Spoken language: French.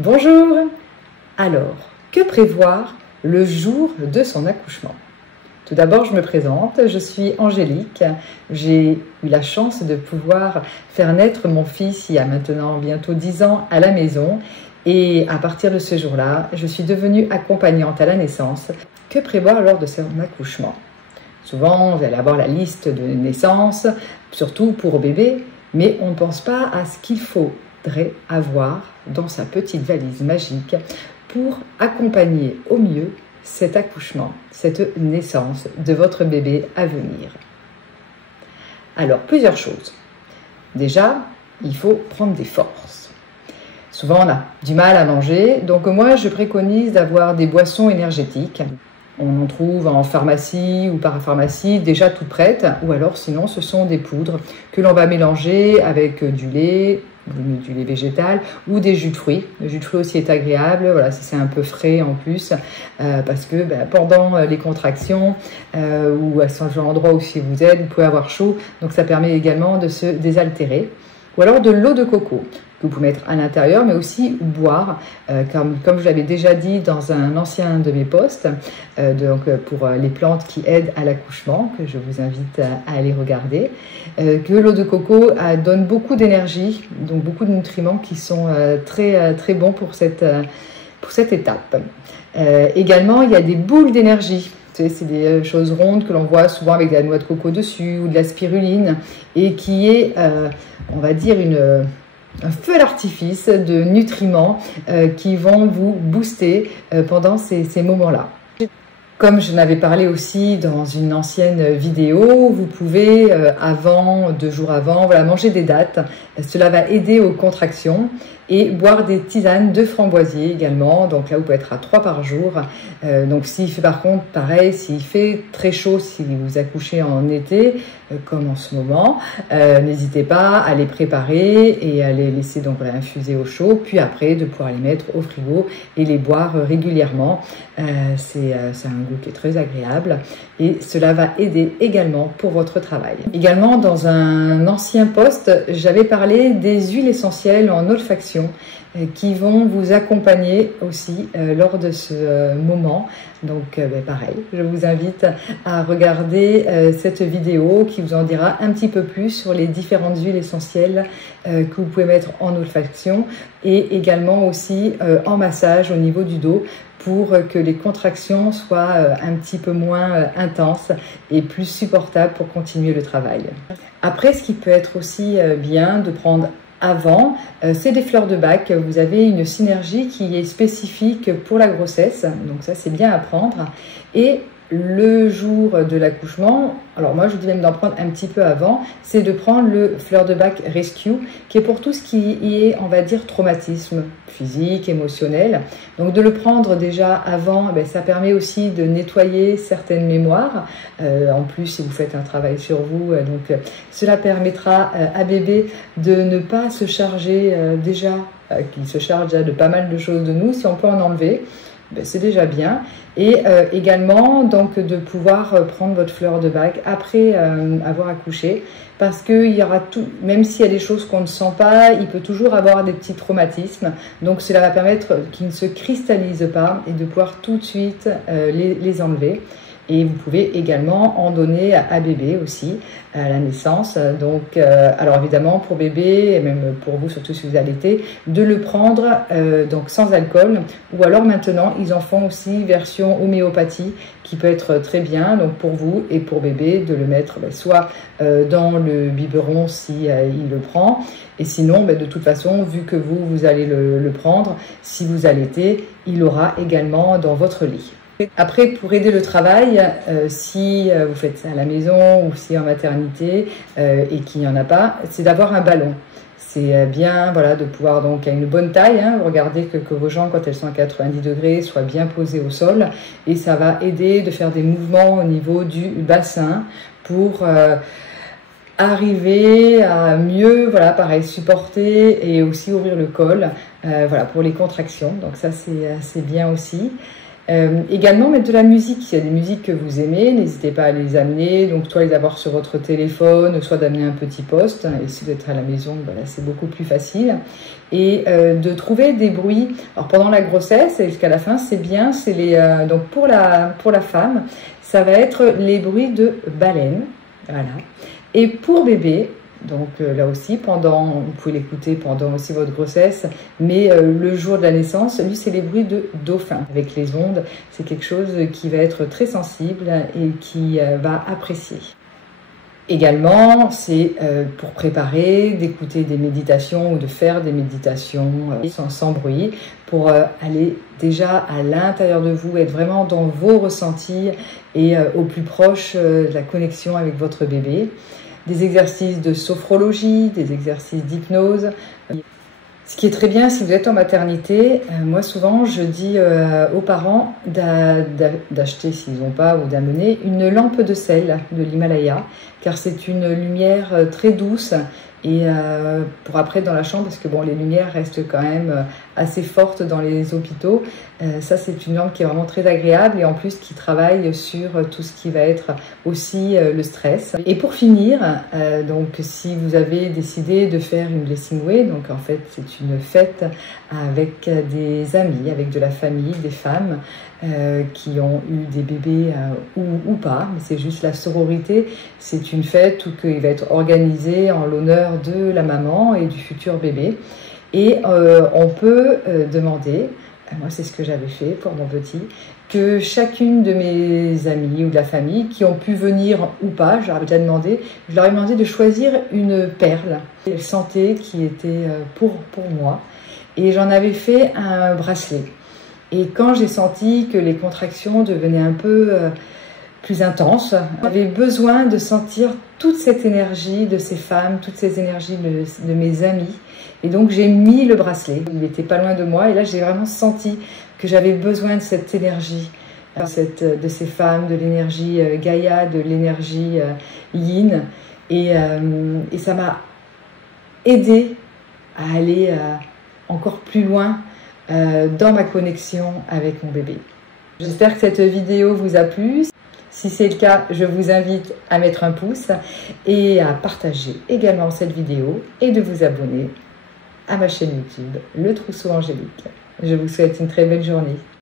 Bonjour! Alors, que prévoir le jour de son accouchement? Tout d'abord, je me présente, je suis Angélique. J'ai eu la chance de pouvoir faire naître mon fils il y a maintenant bientôt 10 ans à la maison. Et à partir de ce jour-là, je suis devenue accompagnante à la naissance. Que prévoir lors de son accouchement? Souvent, vous allez avoir la liste de naissance, surtout pour bébé, mais on ne pense pas à ce qu'il faudrait avoir dans sa petite valise magique pour accompagner au mieux cet accouchement, cette naissance de votre bébé à venir. Alors, plusieurs choses. Déjà, il faut prendre des forces. Souvent, on a du mal à manger, donc moi, je préconise d'avoir des boissons énergétiques. On en trouve en pharmacie ou parapharmacie déjà toutes prêtes, ou alors sinon ce sont des poudres que l'on va mélanger avec du lait végétal ou des jus de fruits. Le jus de fruits aussi est agréable, voilà, si c'est un peu frais en plus, parce que pendant les contractions ou à ce genre d'endroit où si vous êtes, vous pouvez avoir chaud, donc ça permet également de se désaltérer. Ou alors de l'eau de coco, que vous pouvez mettre à l'intérieur, mais aussi boire, comme je l'avais déjà dit dans un ancien de mes posts, pour les plantes qui aident à l'accouchement, que je vous invite à aller regarder, que l'eau de coco donne beaucoup d'énergie, donc beaucoup de nutriments qui sont très bons pour cette étape. Également, il y a des boules d'énergie. C'est des choses rondes que l'on voit souvent avec de la noix de coco dessus ou de la spiruline et qui est, on va dire, un feu d'artifice de nutriments qui vont vous booster pendant ces moments-là. Comme je n'avais parlé aussi dans une ancienne vidéo, vous pouvez, 2 jours avant, voilà, manger des dattes. Cela va aider aux contractions et boire des tisanes de framboisier également. Donc là, vous pouvez être à 3 par jour. Donc s'il fait par contre, pareil, s'il fait très chaud, si vous accouchez en été, comme en ce moment, n'hésitez pas à les préparer et à les laisser donc infuser au chaud, puis après de pouvoir les mettre au frigo et les boire régulièrement. C'est un goût qui est très agréable et cela va aider également pour votre travail. Également, dans un ancien post, j'avais parlé des huiles essentielles en olfaction qui vont vous accompagner aussi lors de ce moment. Donc pareil, je vous invite à regarder cette vidéo qui vous en dira un petit peu plus sur les différentes huiles essentielles que vous pouvez mettre en olfaction et également aussi en massage au niveau du dos pour que les contractions soient un petit peu moins intenses et plus supportables pour continuer le travail. Après, ce qui peut être aussi bien de prendre avant, c'est des fleurs de bac. Vous avez une synergie qui est spécifique pour la grossesse, donc ça c'est bien à prendre. Et le jour de l'accouchement, alors moi je vous dis même d'en prendre un petit peu avant, c'est de prendre le fleur de bac Rescue, qui est pour tout ce qui est, on va dire, traumatisme physique, émotionnel. Donc de le prendre déjà avant, ça permet aussi de nettoyer certaines mémoires. En plus, si vous faites un travail sur vous, donc cela permettra à bébé de ne pas se charger qu'il se charge déjà de pas mal de choses de nous. Si on peut en enlever, c'est déjà bien. Et également donc de pouvoir prendre votre fleur de bac après avoir accouché, parce qu'il y aura tout, même s'il y a des choses qu'on ne sent pas, il peut toujours avoir des petits traumatismes, donc cela va permettre qu'ils ne se cristallisent pas et de pouvoir tout de suite les enlever. Et vous pouvez également en donner à bébé aussi à la naissance. Donc, alors évidemment pour bébé et même pour vous, surtout si vous allaitez, de le prendre donc sans alcool. Ou alors maintenant, ils en font aussi version homéopathie qui peut être très bien. Donc pour vous et pour bébé, de le mettre soit dans le biberon si il le prend. Et sinon, de toute façon, vu que vous allez le prendre, si vous allaitez, il l'aura également dans votre lit. Après, pour aider le travail, si vous faites ça à la maison ou si en maternité et qu'il n'y en a pas, c'est d'avoir un ballon. C'est bien, voilà, de pouvoir donc à une bonne taille, regardez que vos jambes, quand elles sont à 90 degrés, soient bien posées au sol, et ça va aider de faire des mouvements au niveau du bassin pour arriver à mieux, voilà, pareil, supporter et aussi ouvrir le col, voilà, pour les contractions. Donc ça, c'est bien aussi. Également mettre de la musique. S'il y a des musiques que vous aimez, n'hésitez pas à les amener, donc soit les avoir sur votre téléphone, soit d'amener un petit poste, et si vous êtes à la maison, ben là c'est beaucoup plus facile. Et de trouver des bruits. Alors pendant la grossesse et jusqu'à la fin, c'est bien, c'est donc pour la femme, ça va être les bruits de baleine, voilà. Et pour bébé, donc là aussi, vous pouvez l'écouter pendant aussi votre grossesse, mais le jour de la naissance, lui, c'est les bruits de dauphin. Avec les ondes, c'est quelque chose qui va être très sensible et qui va apprécier. Également, c'est pour préparer, d'écouter des méditations ou de faire des méditations sans bruit, pour aller déjà à l'intérieur de vous, être vraiment dans vos ressentis et au plus proche de la connexion avec votre bébé. Des exercices de sophrologie, des exercices d'hypnose. Ce qui est très bien si vous êtes en maternité, moi souvent je dis aux parents d'acheter, s'ils n'ont pas, ou d'amener une lampe de sel de l'Himalaya, car c'est une lumière très douce et pour après dans la chambre, parce que bon, les lumières restent quand même assez fortes dans les hôpitaux. Ça, c'est une lampe qui est vraiment très agréable et en plus qui travaille sur tout ce qui va être aussi le stress. Et pour finir, donc si vous avez décidé de faire une Blessing Way, donc en fait c'est une fête avec des amis, avec de la famille, des femmes qui ont eu des bébés ou pas, mais c'est juste la sororité. C'est une fête qui va être organisée en l'honneur de la maman et du futur bébé. Et on peut demander, moi c'est ce que j'avais fait pour mon petit, que chacune de mes amies ou de la famille qui ont pu venir ou pas, je leur ai déjà demandé, je leur ai demandé de choisir une perle. Elles sentaient qui était pour moi. Et j'en avais fait un bracelet. Et quand j'ai senti que les contractions devenaient un peu plus intenses, j'avais besoin de sentir toute cette énergie de ces femmes, toutes ces énergies de mes amis. Et donc j'ai mis le bracelet, il n'était pas loin de moi, et là j'ai vraiment senti que j'avais besoin de cette énergie, de ces femmes, de l'énergie Gaïa, de l'énergie Yin, et ça m'a aidé à aller encore plus loin dans ma connexion avec mon bébé. J'espère que cette vidéo vous a plu. Si c'est le cas, je vous invite à mettre un pouce et à partager également cette vidéo et de vous abonner à ma chaîne YouTube, Le Trousseau Angélique. Je vous souhaite une très belle journée.